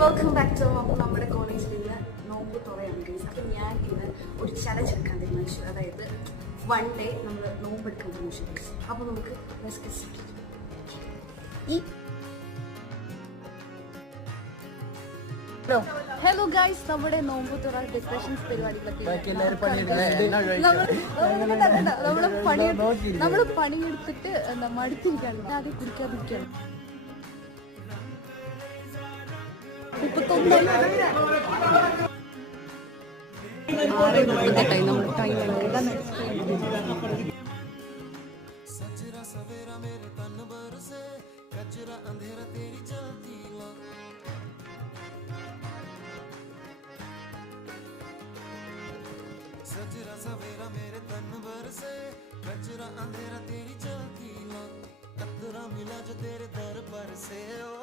Welcome back to അപ്പോൾ നമ്മുടെ കോളേജിൽ ഇന്ന് നോമ്പ് തുറയാണ് ഗൈസ്. അപ്പം ഞാൻ ഇന്ന് ഒരു ചലഞ്ച് എടുക്കാൻ തീരുമാനിച്ചു. അതായത് വൺ ഡേ നമ്മൾ നോമ്പ് എടുക്കാൻ തീരുമാനിച്ചു ഗൈസ്. അപ്പോൾ നമുക്ക് ഹലോ ഗൈസ്, നമ്മുടെ നോമ്പ് തുറ ഡെക്കറേഷൻസ് പരിപാടികളൊക്കെ നമ്മൾ പണിയെടുത്തിട്ട് മടുത്തിരിക്കുകയാണ്. ആദ്യം കുടിക്കാതിരിക്കുകയാണ്. सजरा सवेरा मेरे तन बरसे कचरा अंधेरा तेरी चलती लो कतरा मिला जो तेरे दर पर से ओ